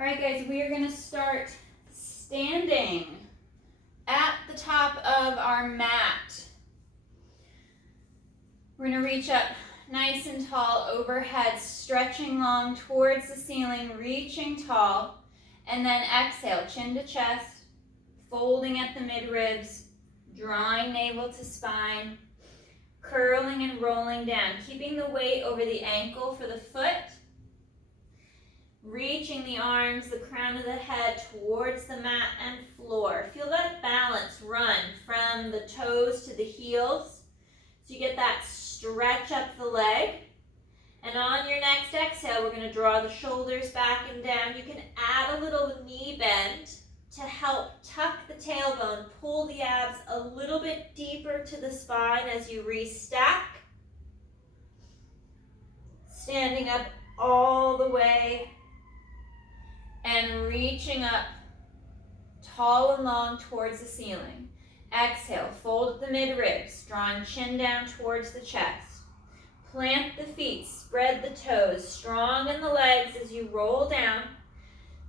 All right, guys, we are gonna start standing at the top of our mat. We're gonna reach up nice and tall overhead, stretching long towards the ceiling, reaching tall, and then exhale, chin to chest, folding at the mid-ribs, drawing navel to spine, curling and rolling down, keeping the weight over the ankle for the foot, reaching the arms, the crown of the head towards the mat and floor. Feel that balance run from the toes to the heels. So you get that stretch up the leg. And on your next exhale, we're going to draw the shoulders back and down. You can add a little knee bend to help tuck the tailbone, pull the abs a little bit deeper to the spine as you restack. Standing up all the way and reaching up tall and long towards the ceiling. Exhale, fold at the mid-ribs, drawing chin down towards the chest. Plant the feet, spread the toes, strong in the legs as you roll down,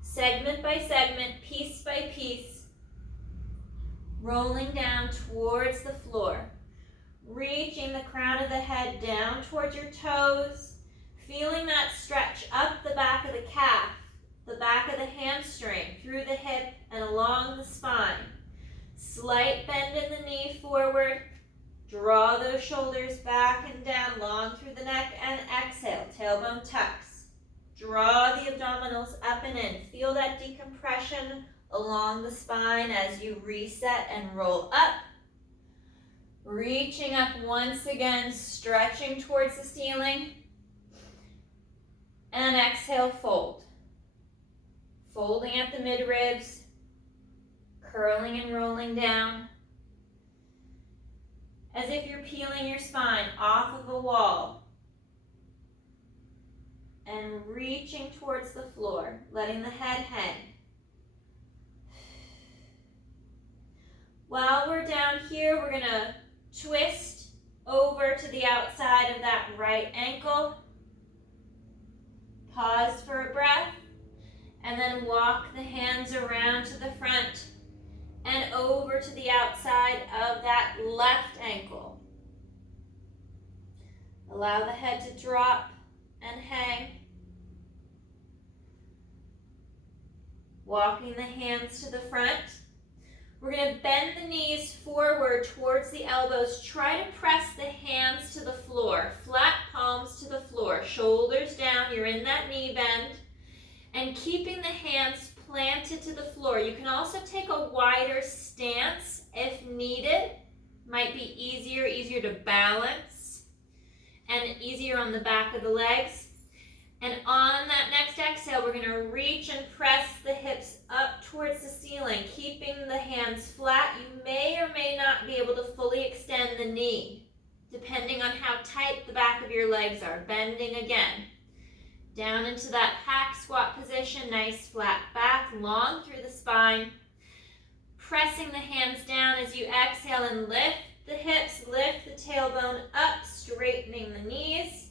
segment by segment, piece by piece, rolling down towards the floor. Reaching the crown of the head down towards your toes, feeling that stretch up the back of the calf, the back of the hamstring, through the hip and along the spine. Slight bend in the knee forward. Draw those shoulders back and down, long through the neck, and exhale. Tailbone tucks. Draw the abdominals up and in. Feel that decompression along the spine as you reset and roll up. Reaching up once again, stretching towards the ceiling. And exhale, fold. Folding at the mid-ribs, curling and rolling down, as if you're peeling your spine off of a wall, and reaching towards the floor, letting the head hang. While we're down here, we're going to twist over to the outside of that right ankle. Pause for a breath. And then walk the hands around to the front and over to the outside of that left ankle. Allow the head to drop and hang. Walking the hands to the front. We're going to bend the knees forward towards the elbows. Try to press the hands to the floor. Flat palms to the floor. Shoulders down. You're in that knee bend. And keeping the hands planted to the floor. You can also take a wider stance if needed. Might be easier to balance and easier on the back of the legs. And on that next exhale, we're going to reach and press the hips up towards the ceiling, keeping the hands flat. You may or may not be able to fully extend the knee, depending on how tight the back of your legs are. Bending again. Down into that hack squat position, nice flat back, long through the spine. Pressing the hands down as you exhale and lift the hips, lift the tailbone up, straightening the knees.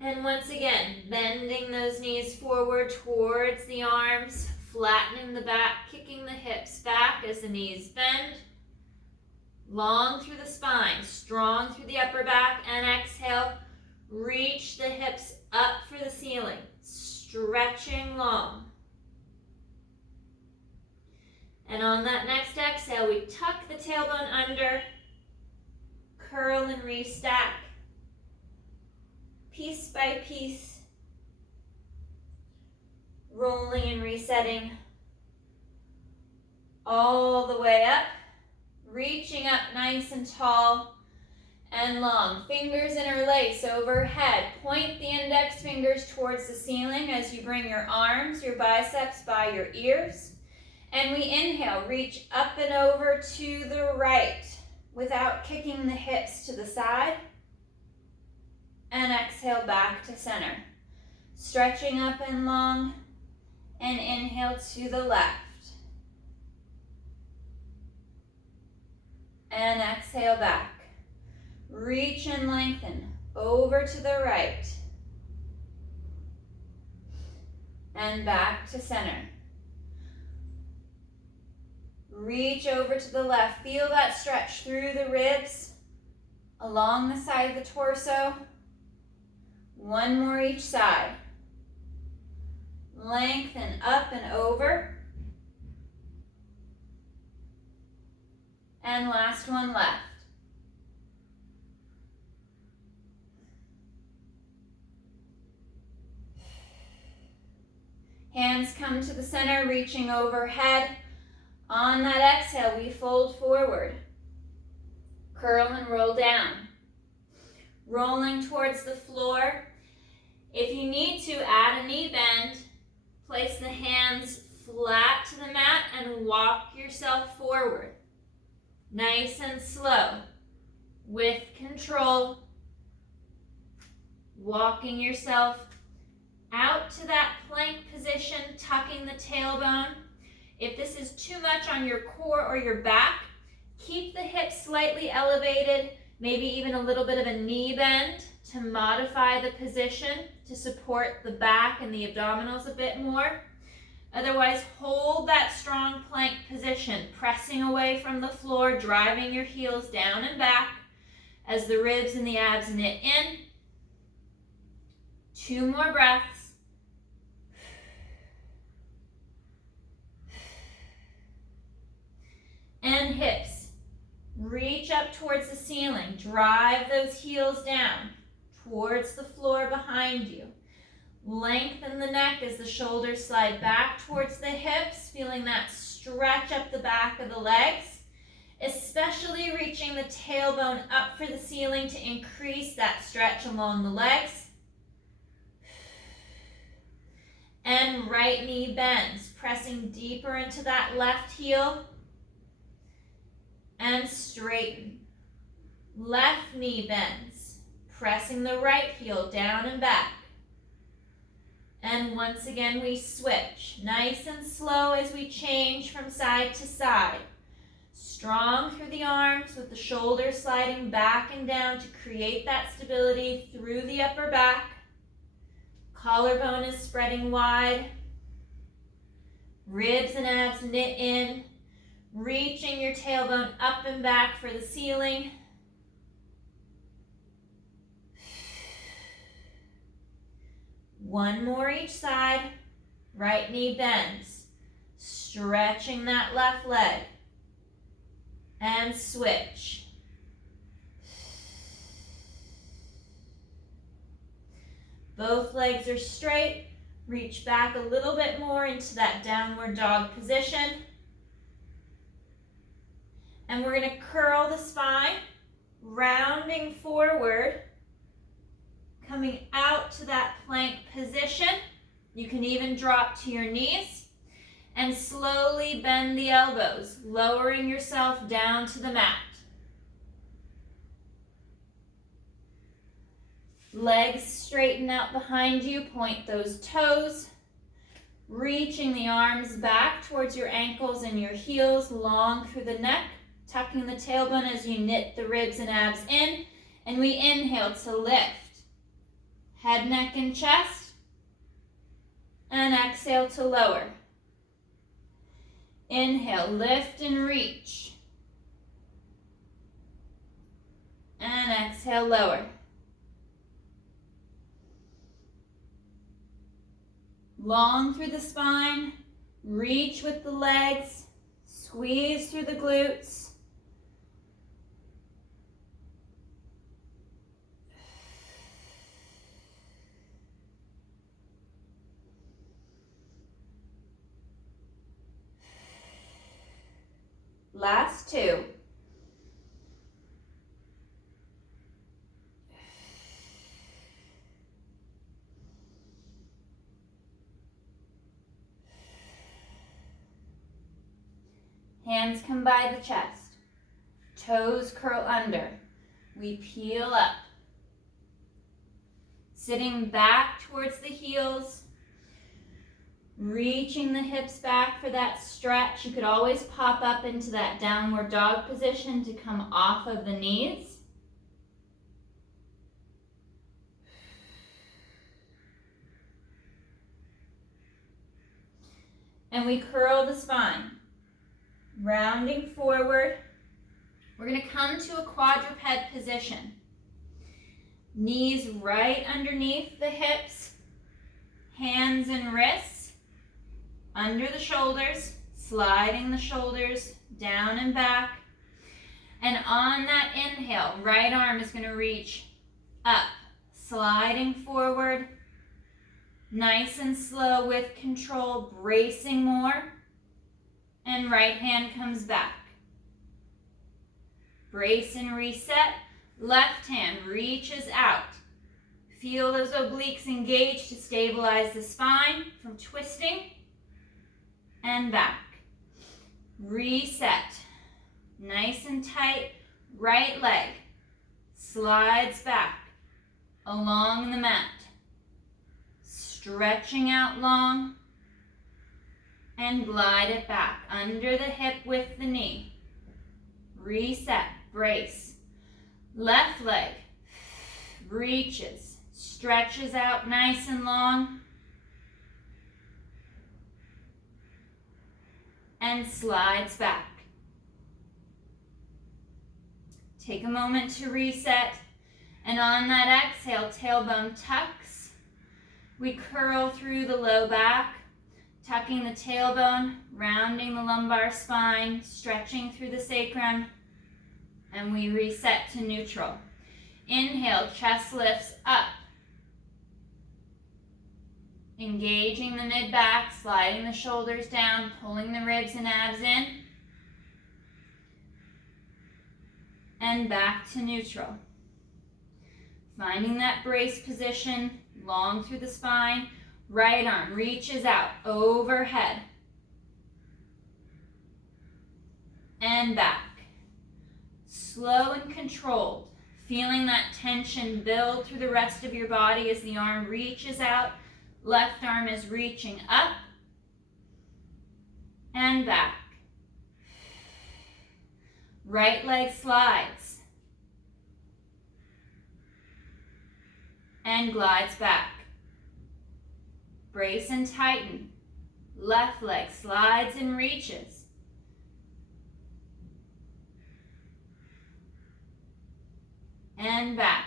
And once again, bending those knees forward towards the arms, flattening the back, kicking the hips back as the knees bend. Long through the spine, strong through the upper back, and exhale. Reach the hips up for the ceiling, stretching long. And on that next exhale, we tuck the tailbone under, curl and restack, piece by piece, rolling and resetting, all the way up, reaching up nice and tall and long. Fingers interlace overhead. Point the index fingers towards the ceiling as you bring your arms, your biceps by your ears. And we inhale, reach up and over to the right without kicking the hips to the side. And exhale back to center. Stretching up and long, and inhale to the left. And exhale back. Reach and lengthen over to the right. and back to center. Reach over to the left. Feel that stretch through the ribs, along the side of the torso. One more each side. Lengthen up and over. And last one left. Hands come to the center, reaching overhead. On that exhale, we fold forward. Curl and roll down. Rolling towards the floor. If you need to, add a knee bend. Place the hands flat to the mat and walk yourself forward. Nice and slow. With control. Walking yourself out to that plank position, tucking the tailbone. If this is too much on your core or your back, keep the hips slightly elevated, maybe even a little bit of a knee bend to modify the position to support the back and the abdominals a bit more. Otherwise, hold that strong plank position, pressing away from the floor, driving your heels down and back as the ribs and the abs knit in. 2 more breaths. And hips. Reach up towards the ceiling. Drive those heels down towards the floor behind you. Lengthen the neck as the shoulders slide back towards the hips, feeling that stretch up the back of the legs, especially reaching the tailbone up for the ceiling to increase that stretch along the legs. And right knee bends, pressing deeper into that left heel. And straighten. Left knee bends, pressing the right heel down and back. And once again we switch, nice and slow as we change from side to side. Strong through the arms with the shoulders sliding back and down to create that stability through the upper back. Collarbone is spreading wide. Ribs and abs knit in. Reaching your tailbone up and back for the ceiling. One more each side. Right knee bends. Stretching that left leg. And switch. Both legs are straight. Reach back a little bit more into that downward dog position. And we're going to curl the spine, rounding forward, coming out to that plank position. You can even drop to your knees and slowly bend the elbows, lowering yourself down to the mat. Legs straighten out behind you, point those toes, reaching the arms back towards your ankles and your heels, long through the neck. Tucking the tailbone as you knit the ribs and abs in. And we inhale to lift. Head, neck, and chest. And exhale to lower. Inhale, lift and reach. And exhale, lower. Long through the spine. Reach with the legs. Squeeze through the glutes. Last 2. Hands come by the chest. Toes curl under. We peel up. Sitting back towards the heels. Reaching the hips back for that stretch. You could always pop up into that downward dog position to come off of the knees. and we curl the spine. Rounding forward, we're going to come to a quadruped position. Knees right underneath the hips, hands and wrists under the shoulders, sliding the shoulders down and back. And on that inhale, right arm is going to reach up, sliding forward, nice and slow with control, bracing more, and right hand comes back. Brace and reset, left hand reaches out. Feel those obliques engage to stabilize the spine from twisting, and back. Reset. Nice and tight, right leg slides back along the mat. Stretching out long and glide it back under the hip with the knee. Reset, brace. Left leg reaches, stretches out nice and long, and slides back. Take a moment to reset, and on that exhale, tailbone tucks. We curl through the low back, tucking the tailbone, rounding the lumbar spine, stretching through the sacrum, and we reset to neutral. Inhale, chest lifts up. Engaging the mid-back, sliding the shoulders down, pulling the ribs and abs in. And back to neutral. Finding that brace position, long through the spine. Right arm reaches out, overhead. And back. Slow and controlled. Feeling that tension build through the rest of your body as the arm reaches out. Left arm is reaching up and back. Right leg slides and glides back. Brace and tighten. Left leg slides and reaches. And back.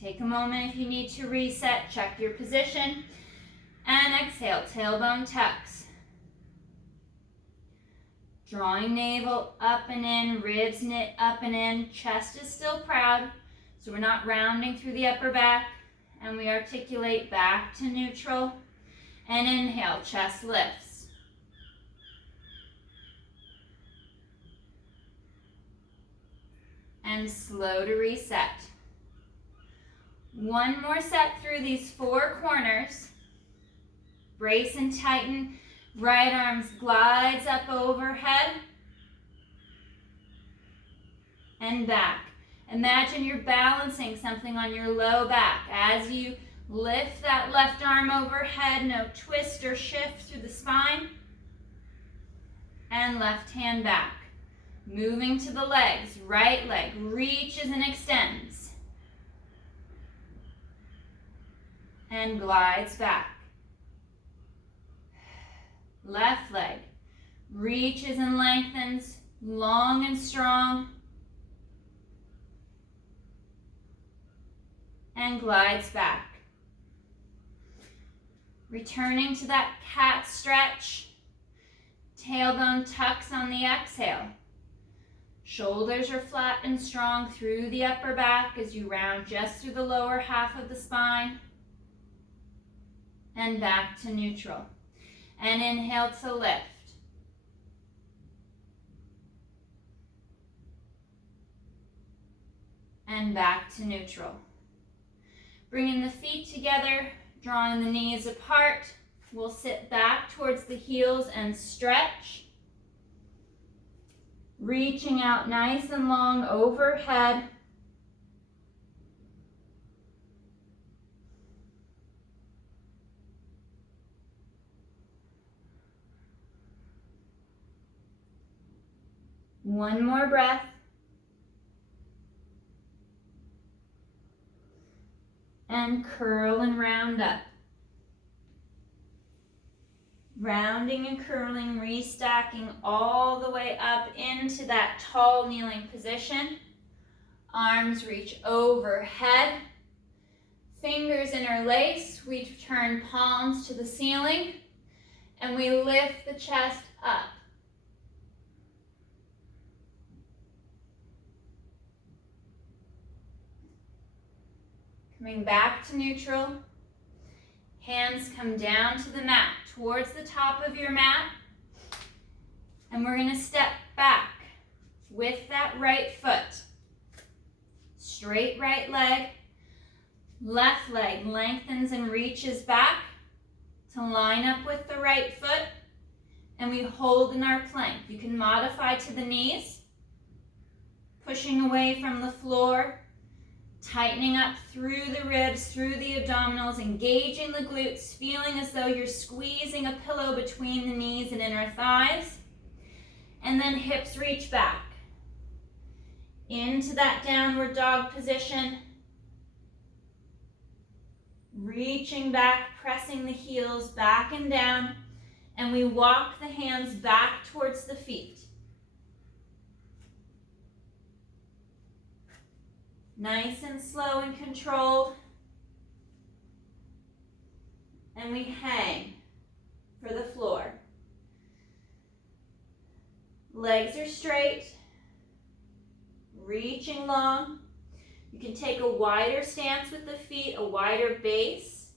Take a moment if you need to reset, check your position, and exhale, tailbone tucks. Drawing navel up and in, ribs knit up and in, chest is still proud, so we're not rounding through the upper back, and we articulate back to neutral, and inhale, chest lifts. And slow to reset. One more set through these four corners. Brace and tighten. Right arms glides up overhead and back. Imagine you're balancing something on your low back. As you lift that left arm overhead, no twist or shift through the spine. And left hand back. Moving to the legs. Right leg reaches and extends. And glides back. Left leg reaches and lengthens, long and strong, and glides back. Returning to that cat stretch, tailbone tucks on the exhale. Shoulders are flat and strong through the upper back as you round just through the lower half of the spine. And back to neutral. And inhale to lift. And back to neutral. Bringing the feet together, drawing the knees apart. We'll sit back towards the heels and stretch. Reaching out nice and long overhead. One more breath. And curl and round up. Rounding and curling, restacking all the way up into that tall kneeling position. Arms reach overhead. Fingers interlace. We turn palms to the ceiling. And we lift the chest up. Coming back to neutral. Hands come down to the mat, towards the top of your mat. And we're going to step back with that right foot. Straight right leg. Left leg lengthens and reaches back to line up with the right foot. And we hold in our plank. You can modify to the knees. Pushing away from the floor. Tightening up through the ribs, through the abdominals, engaging the glutes, feeling as though you're squeezing a pillow between the knees and inner thighs. And then hips reach back. Into that downward dog position. Reaching back, pressing the heels back and down. And we walk the hands back towards the feet. Nice and slow and controlled. And we hang for the floor. Legs are straight. Reaching long. You can take a wider stance with the feet, a wider base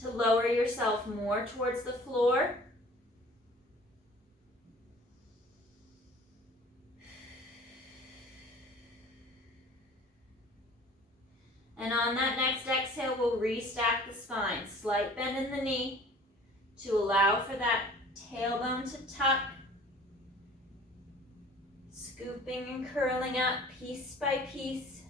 to lower yourself more towards the floor. And on that next exhale, we'll restack the spine. Slight bend in the knee to allow for that tailbone to tuck. Scooping and curling up piece by piece.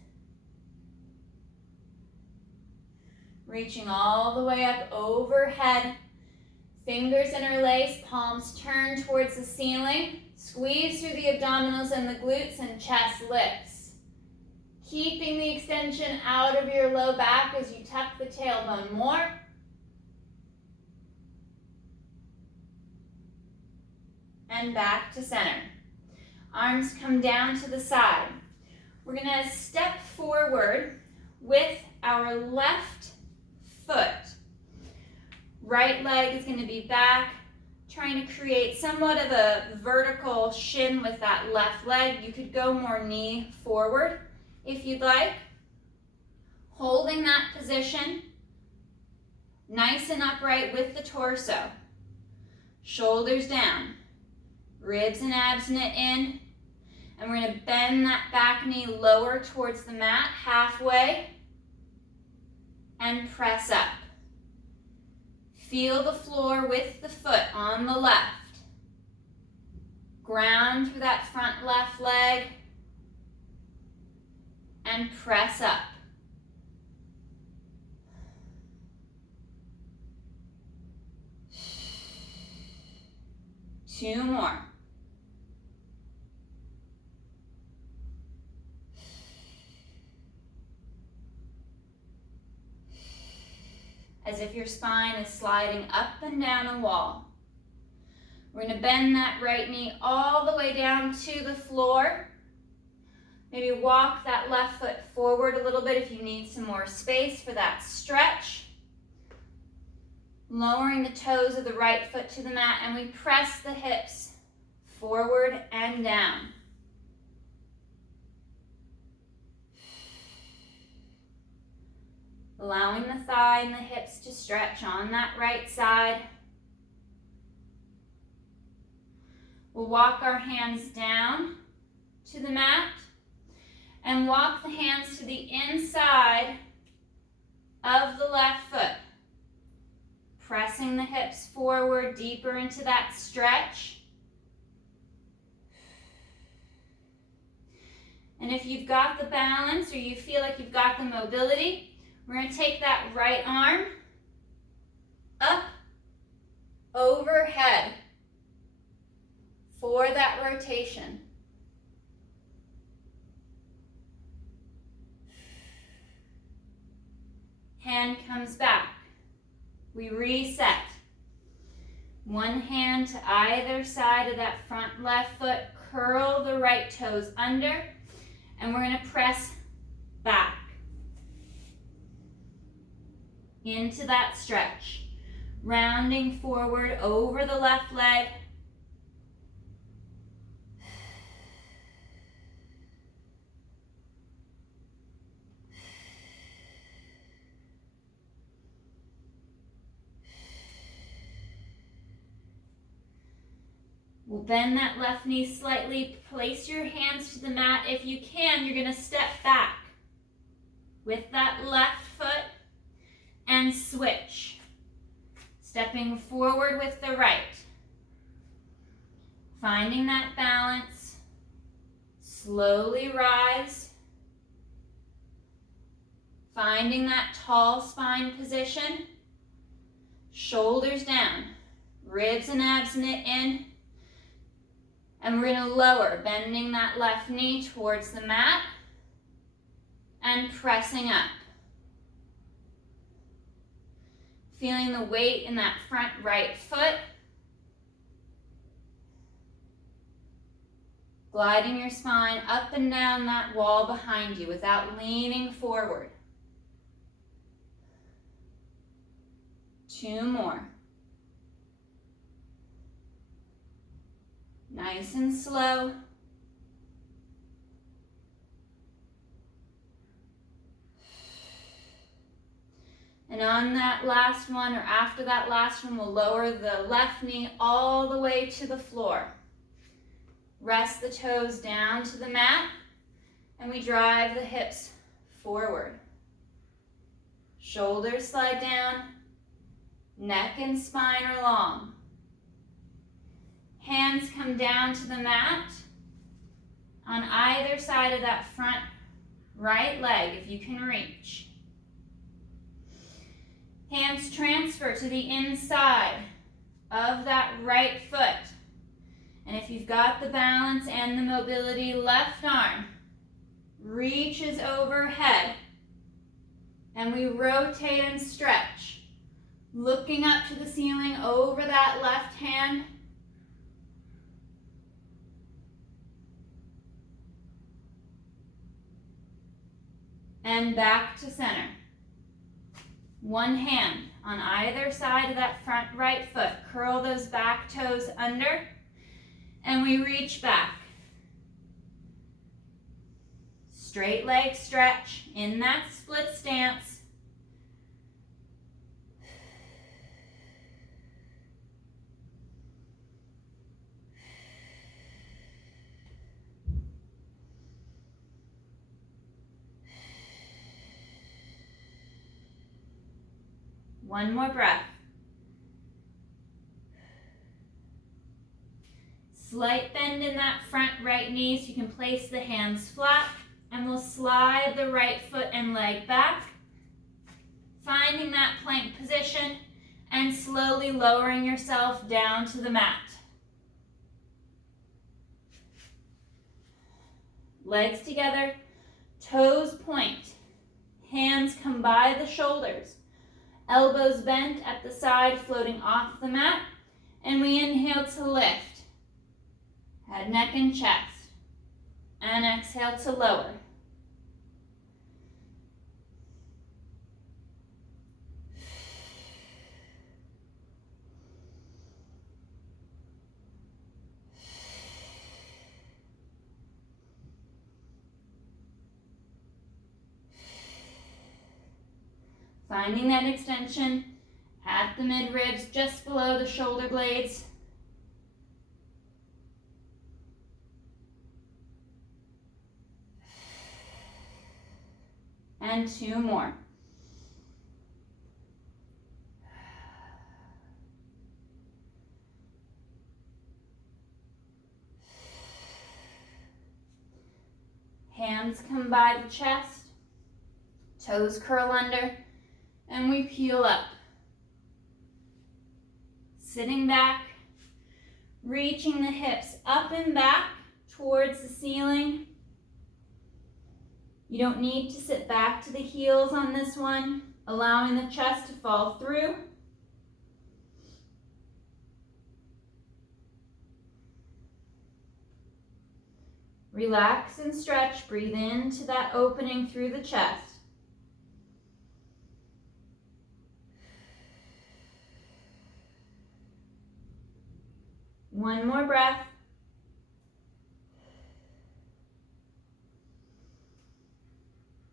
Reaching all the way up overhead. Fingers interlace, palms turn towards the ceiling. Squeeze through the abdominals and the glutes and chest lifts. Keeping the extension out of your low back as you tuck the tailbone more. And back to center. Arms come down to the side. We're going to step forward with our left foot. Right leg is going to be back, trying to create somewhat of a vertical shin with that left leg. You could go more knee forward if you'd like. Holding that position, nice and upright with the torso. Shoulders down, ribs and abs knit in, and we're going to bend that back knee lower towards the mat, halfway, and press up. Feel the floor with the foot on the left. Ground through that front left leg, and press up. Two more. As if your spine is sliding up and down a wall. We're going to bend that right knee all the way down to the floor. Maybe walk that left foot forward a little bit if you need some more space for that stretch. Lowering the toes of the right foot to the mat, and we press the hips forward and down. Allowing the thigh and the hips to stretch on that right side. We'll walk our hands down to the mat and walk the hands to the inside of the left foot. Pressing the hips forward deeper into that stretch. And if you've got the balance or you feel like you've got the mobility, we're going to take that right arm up overhead for that rotation. Hand comes back. We reset. One hand to either side of that front left foot. Curl the right toes under, and we're going to press back into that stretch. Rounding forward over the left leg. We'll bend that left knee slightly. Place your hands to the mat. If you can, you're going to step back with that left foot and switch. Stepping forward with the right. Finding that balance. Slowly rise. Finding that tall spine position. Shoulders down. Ribs and abs knit in. And we're going to lower, bending that left knee towards the mat and pressing up. Feeling the weight in that front right foot. Gliding your spine up and down that wall behind you without leaning forward. 2 more. Nice and slow. And on that last one, or after that last one, we'll lower the left knee all the way to the floor. Rest the toes down to the mat, and we drive the hips forward. Shoulders slide down, neck and spine are long. Hands come down to the mat on either side of that front right leg if you can reach. Hands transfer to the inside of that right foot. And if you've got the balance and the mobility, left arm reaches overhead. And we rotate and stretch, looking up to the ceiling over that left hand. And back to center. One hand on either side of that front right foot. Curl those back toes under, and we reach back. Straight leg stretch in that split stance. One more breath. Slight bend in that front right knee so you can place the hands flat, and we'll slide the right foot and leg back, finding that plank position and slowly lowering yourself down to the mat. Legs together, toes point, hands come by the shoulders. Elbows bent at the side, floating off the mat. And we inhale to lift. Head, neck, and chest. And exhale to lower. Finding that extension at the mid-ribs, just below the shoulder blades. And 2 more. Hands come by the chest, toes curl under, and we peel up. Sitting back, reaching the hips up and back towards the ceiling. You don't need to sit back to the heels on this one, allowing the chest to fall through. Relax and stretch. Breathe into that opening through the chest. One more breath.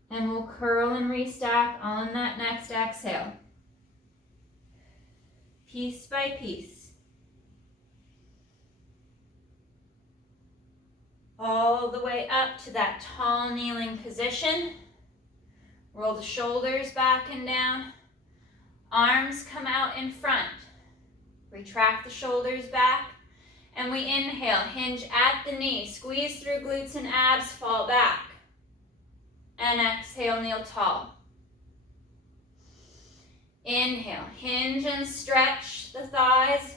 And we'll curl and restack on that next exhale. Piece by piece. All the way up to that tall kneeling position. Roll the shoulders back and down. Arms come out in front. Retract the shoulders back. And we inhale, hinge at the knee. Squeeze through glutes and abs, fall back. And exhale, kneel tall. Inhale, hinge and stretch the thighs.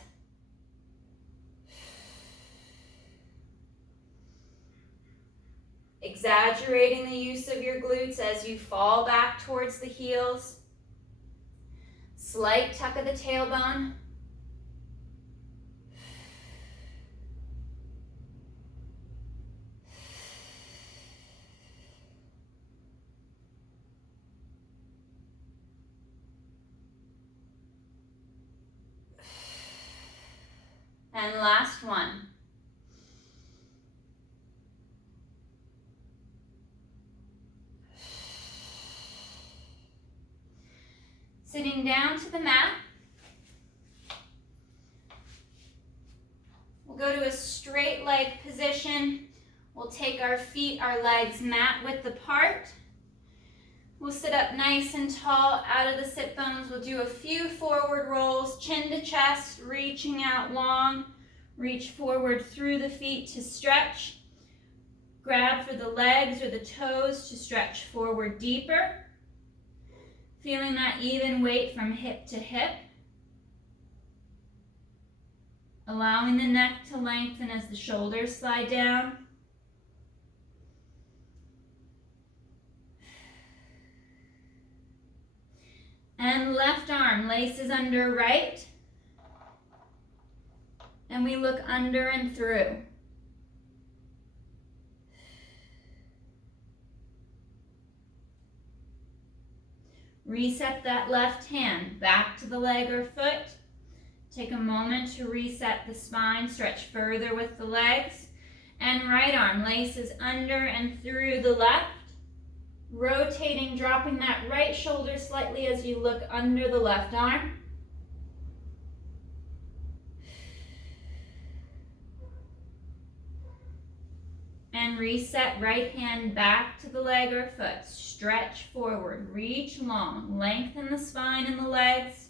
Exaggerating the use of your glutes as you fall back towards the heels. Slight tuck of the tailbone. And last one. Sitting down to the mat. We'll go to a straight leg position. We'll take our feet, our legs mat width apart. We'll sit up nice and tall out of the sit bones. We'll do a few forward rolls, chin to chest, reaching out long. Reach forward through the feet to stretch. Grab for the legs or the toes to stretch forward deeper. Feeling that even weight from hip to hip. Allowing the neck to lengthen as the shoulders slide down. And left arm laces under right. And we look under and through. Reset that left hand back to the leg or foot. Take a moment to reset the spine, stretch further with the legs. And right arm laces under and through the left. Rotating, dropping that right shoulder slightly as you look under the left arm. And reset right hand back to the leg or foot. Stretch forward, reach long, lengthen the spine and the legs.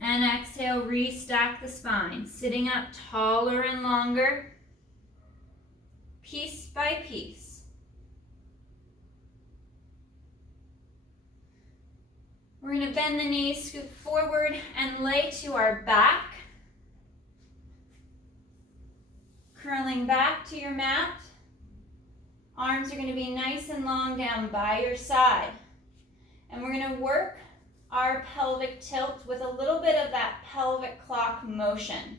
And exhale, restack the spine, sitting up taller and longer, piece by piece. We're going to bend the knees, scoop forward, and lay to our back. Curling back to your mat. Arms are going to be nice and long down by your side. And we're going to work our pelvic tilt with a little bit of that pelvic clock motion.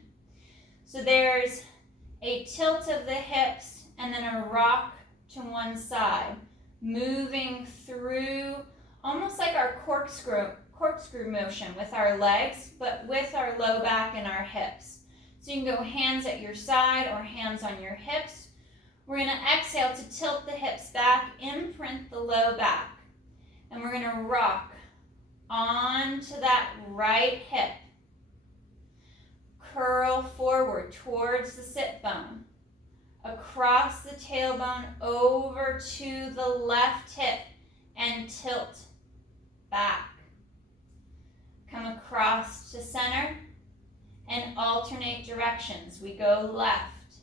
So there's a tilt of the hips and then a rock to one side, moving through almost like our corkscrew motion with our legs, but with our low back and our hips. So you can go hands at your side or hands on your hips. We're going to exhale to tilt the hips back, imprint the low back. And we're going to rock onto that right hip. Curl forward towards the sit bone. Across the tailbone over to the left hip and tilt back. Come across to center. And alternate directions. We go left.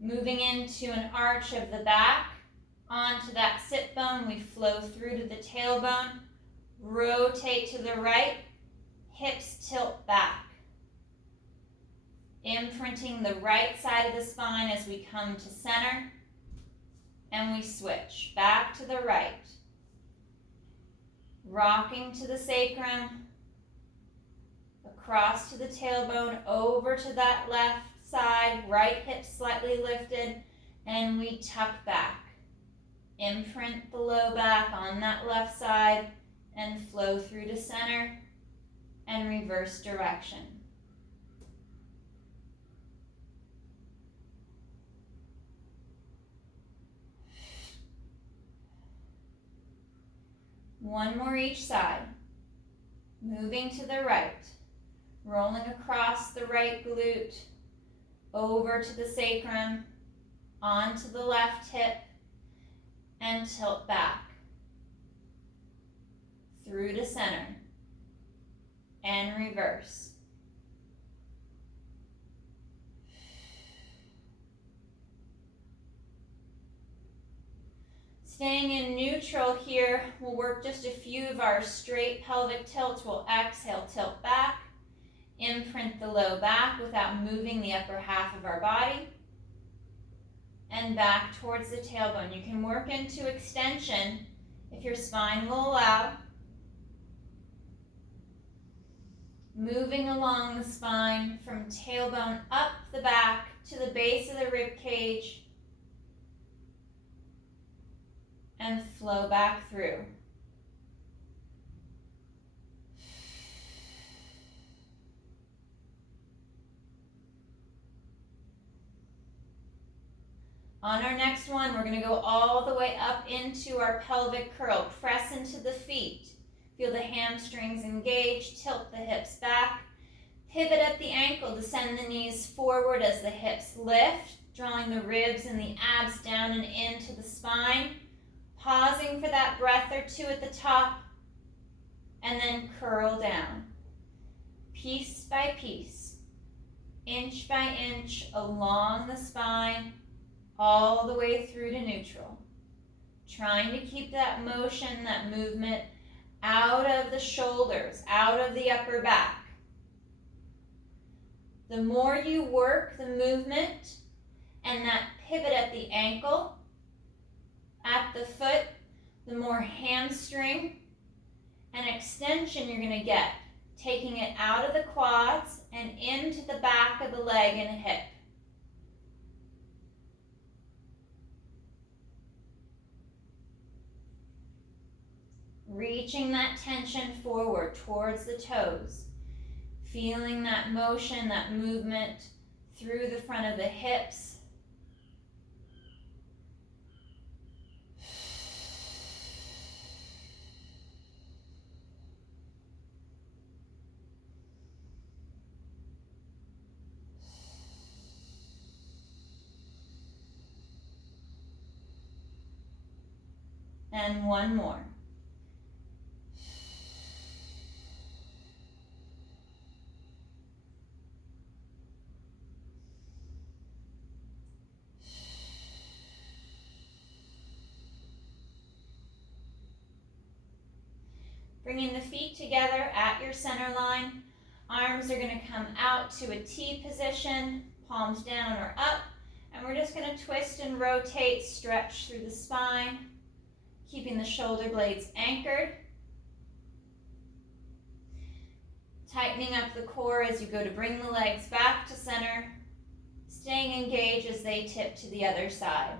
Moving into an arch of the back. Onto that sit bone, we flow through to the tailbone. Rotate to the right. Hips tilt back. Imprinting the right side of the spine as we come to center. And we switch back to the right. Rocking to the sacrum. across to the tailbone, over to that left side, right hip slightly lifted, and we tuck back. Imprint the low back on that left side and flow through to center and reverse direction. One more each side. Moving to the right, rolling across the right glute, over to the sacrum, onto the left hip, and tilt back. Through to center, and reverse. Staying in neutral here, we'll work just a few of our straight pelvic tilts. We'll exhale, tilt back, imprint the low back without moving the upper half of our body, and back towards the tailbone. You can work into extension if your spine will allow. Moving along the spine from tailbone up the back to the base of the rib cage, and flow back through. On our next one, we're going to go all the way up into our pelvic curl. Press into the feet. Feel the hamstrings engage. Tilt the hips back. Pivot at the ankle. Descend the knees forward as the hips lift, drawing the ribs and the abs down and into the spine. Pausing for that breath or two at the top, and then curl down. Piece by piece, inch by inch along the spine, all the way through to neutral. Trying to keep that motion, that movement out of the shoulders, out of the upper back. The more you work the movement and that pivot at the ankle, at the foot, the more hamstring and extension you're going to get, taking it out of the quads and into the back of the leg and hip. Reaching that tension forward towards the toes, feeling that motion, that movement through the front of the hips. And one more. Bringing the feet together at your center line. Arms are going to come out to a T position, palms down or up, and we're just going to twist and rotate, stretch through the spine, keeping the shoulder blades anchored. Tightening up the core as you go to bring the legs back to center, staying engaged as they tip to the other side.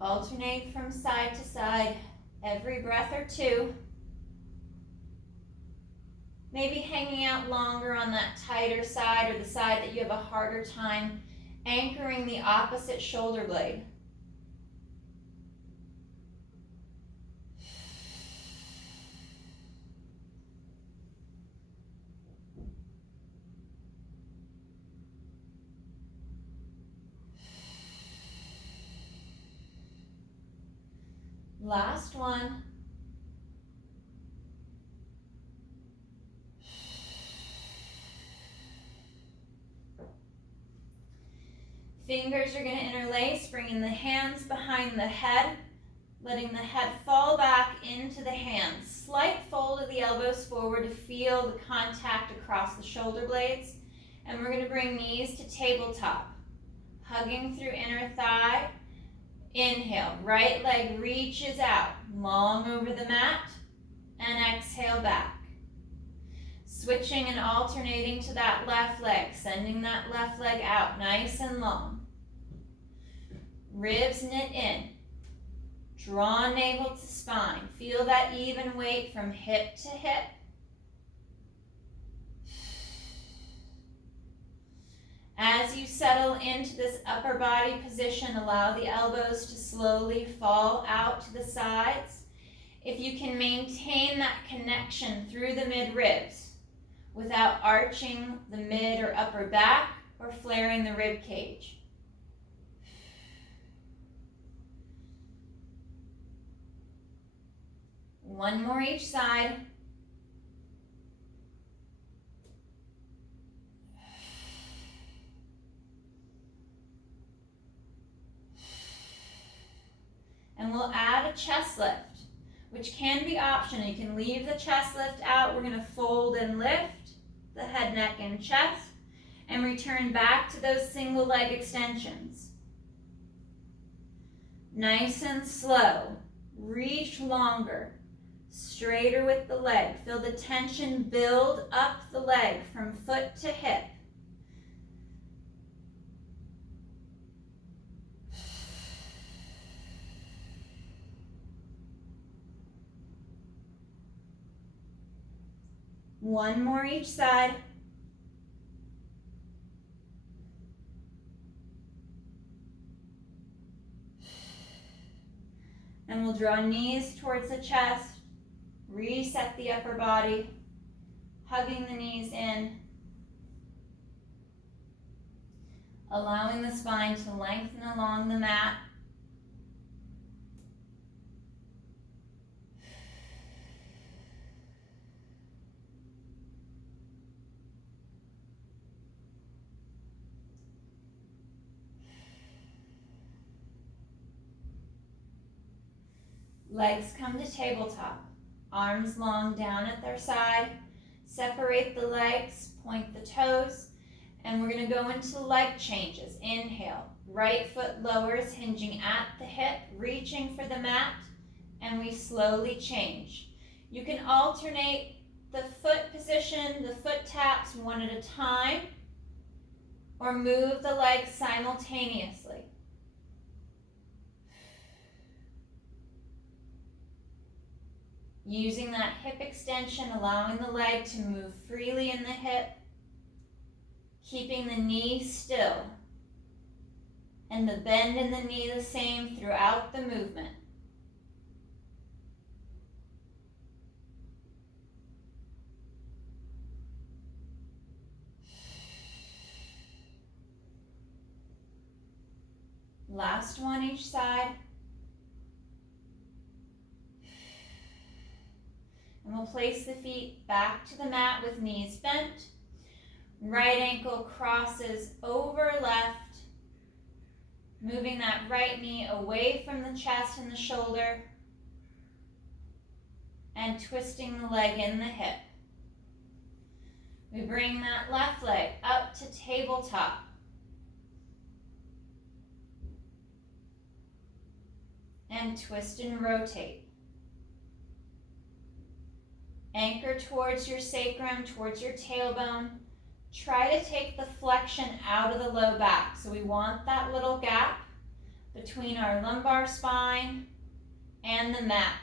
Alternate from side to side every breath or two. Maybe hanging out longer on that tighter side or the side that you have a harder time anchoring the opposite shoulder blade. Last one. Fingers are going to interlace, bringing the hands behind the head, letting the head fall back into the hands. Slight fold of the elbows forward to feel the contact across the shoulder blades. And we're going to bring knees to tabletop. Hugging through inner thigh. Inhale, right leg reaches out, long over the mat. And exhale back. Switching and alternating to that left leg, sending that left leg out nice and long. Ribs knit in. Draw navel to spine. Feel that even weight from hip to hip. As you settle into this upper body position, allow the elbows to slowly fall out to the sides. If you can maintain that connection through the mid-ribs without arching the mid or upper back or flaring the rib cage. One more each side. And we'll add a chest lift, which can be optional. You can leave the chest lift out. We're going to fold and lift the head, neck, and chest, and return back to those single leg extensions. Nice and slow. Reach longer. Straighter with the leg. Feel the tension build up the leg from foot to hip. One more each side. And we'll draw knees towards the chest. Reset the upper body. Hugging the knees in. Allowing the spine to lengthen along the mat. Legs come to tabletop. Arms long down at their side. Separate the legs, point the toes, and we're going to go into leg changes. Inhale, right foot lowers, hinging at the hip, reaching for the mat, and we slowly change. You can alternate the foot position, the foot taps one at a time, or move the legs simultaneously. Using that hip extension, allowing the leg to move freely in the hip, keeping the knee still, and the bend in the knee the same throughout the movement. Last one each side. And we'll place the feet back to the mat with knees bent. Right ankle crosses over left, moving that right knee away from the chest and the shoulder, and twisting the leg in the hip. We bring that left leg up to tabletop. And twist and rotate. Anchor towards your sacrum, towards your tailbone. Try to take the flexion out of the low back. So we want that little gap between our lumbar spine and the mat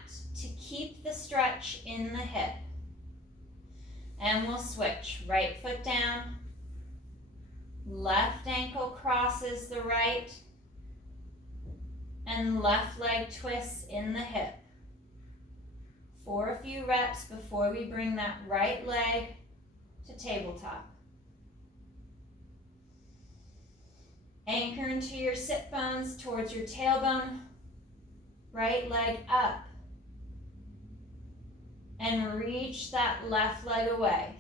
to keep the stretch in the hip. And we'll switch. Right foot down. Left ankle crosses the right. And left leg twists in the hip. For a few reps before we bring that right leg to tabletop. Anchor into your sit bones towards your tailbone. Right leg up. And reach that left leg away.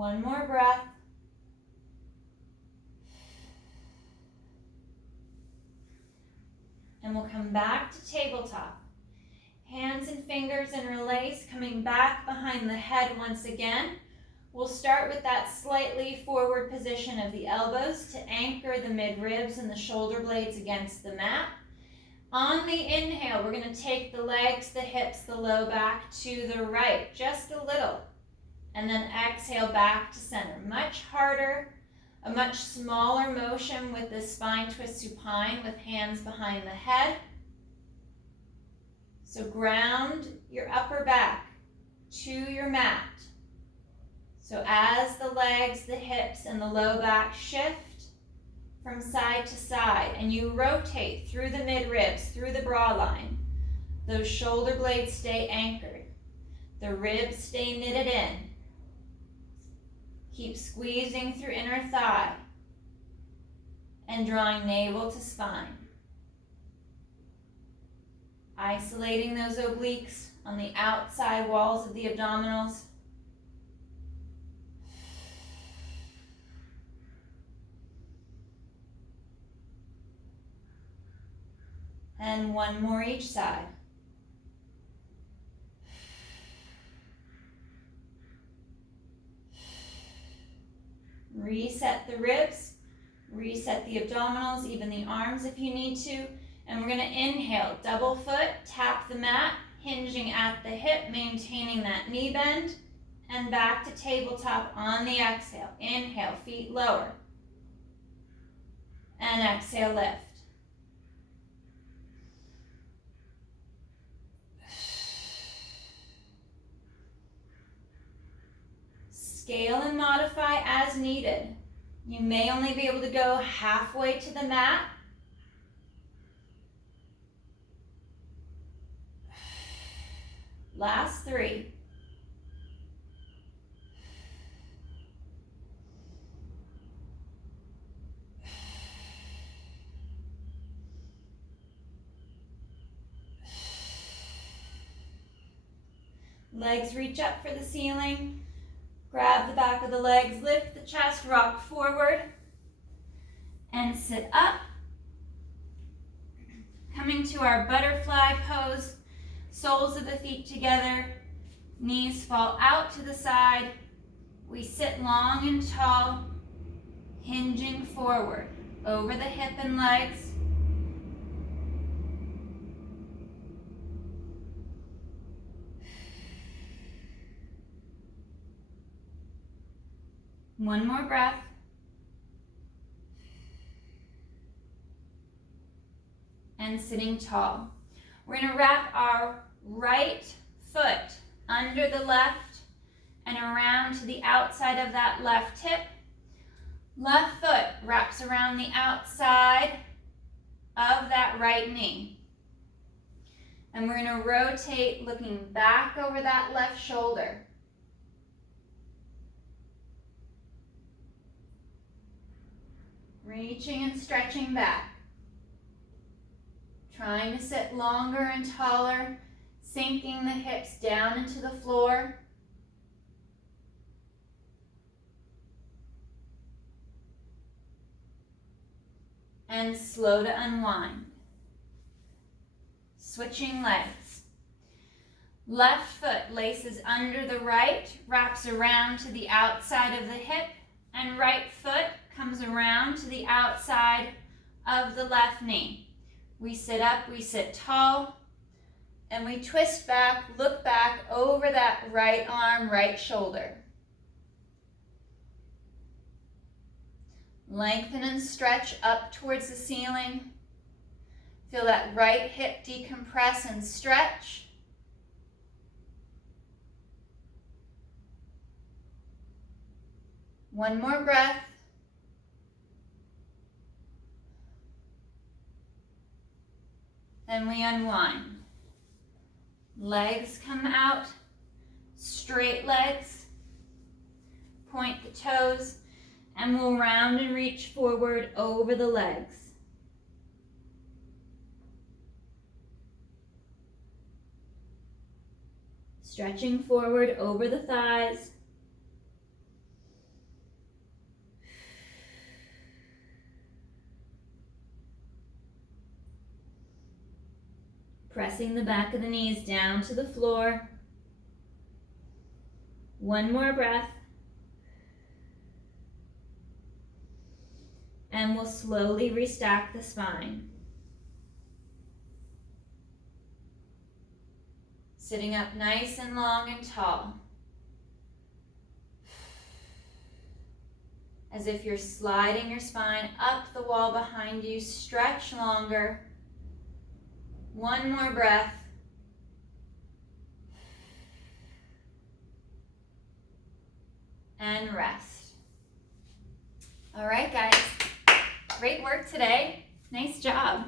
One more breath. And we'll come back to tabletop. Hands and fingers interlace, coming back behind the head once again. We'll start with that slightly forward position of the elbows to anchor the mid-ribs and the shoulder blades against the mat. On the inhale, we're going to take the legs, the hips, the low back to the right, just a little. And then exhale back to center. Much harder, a much smaller motion with the spine twist supine with hands behind the head. So ground your upper back to your mat. So as the legs, the hips, and the low back shift from side to side, and you rotate through the mid-ribs, through the bra line, those shoulder blades stay anchored. The ribs stay knitted in. Keep squeezing through inner thigh and drawing navel to spine. Isolating those obliques on the outside walls of the abdominals. And one more each side. Reset the ribs, reset the abdominals, even the arms if you need to. And we're going to inhale, double foot, tap the mat, hinging at the hip, maintaining that knee bend, and back to tabletop on the exhale. Inhale, feet lower, and exhale, lift. Scale and modify as needed. You may only be able to go halfway to the mat. Last 3. Legs reach up for the ceiling. Grab the back of the legs, lift the chest, rock forward, and sit up. Coming to our butterfly pose, soles of the feet together, knees fall out to the side. We sit long and tall, hinging forward over the hip and legs. One more breath. And sitting tall. We're going to wrap our right foot under the left and around to the outside of that left hip. Left foot wraps around the outside of that right knee. And we're going to rotate looking back over that left shoulder. Reaching and stretching back. Trying to sit longer and taller, sinking the hips down into the floor. And slow to unwind. Switching legs. Left foot laces under the right, wraps around to the outside of the hip, and right foot comes around to the outside of the left knee. We sit up, we sit tall, and we twist back, look back over that right arm, right shoulder. Lengthen and stretch up towards the ceiling. Feel that right hip decompress and stretch. One more breath. And we unwind. Legs come out, straight legs. Point the toes, and we'll round and reach forward over the legs. Stretching forward over the thighs. Pressing the back of the knees down to the floor. One more breath. And we'll slowly restack the spine. Sitting up nice and long and tall. As if you're sliding your spine up the wall behind you. Stretch longer. One more breath. And rest. All right, guys. Great work today. Nice job.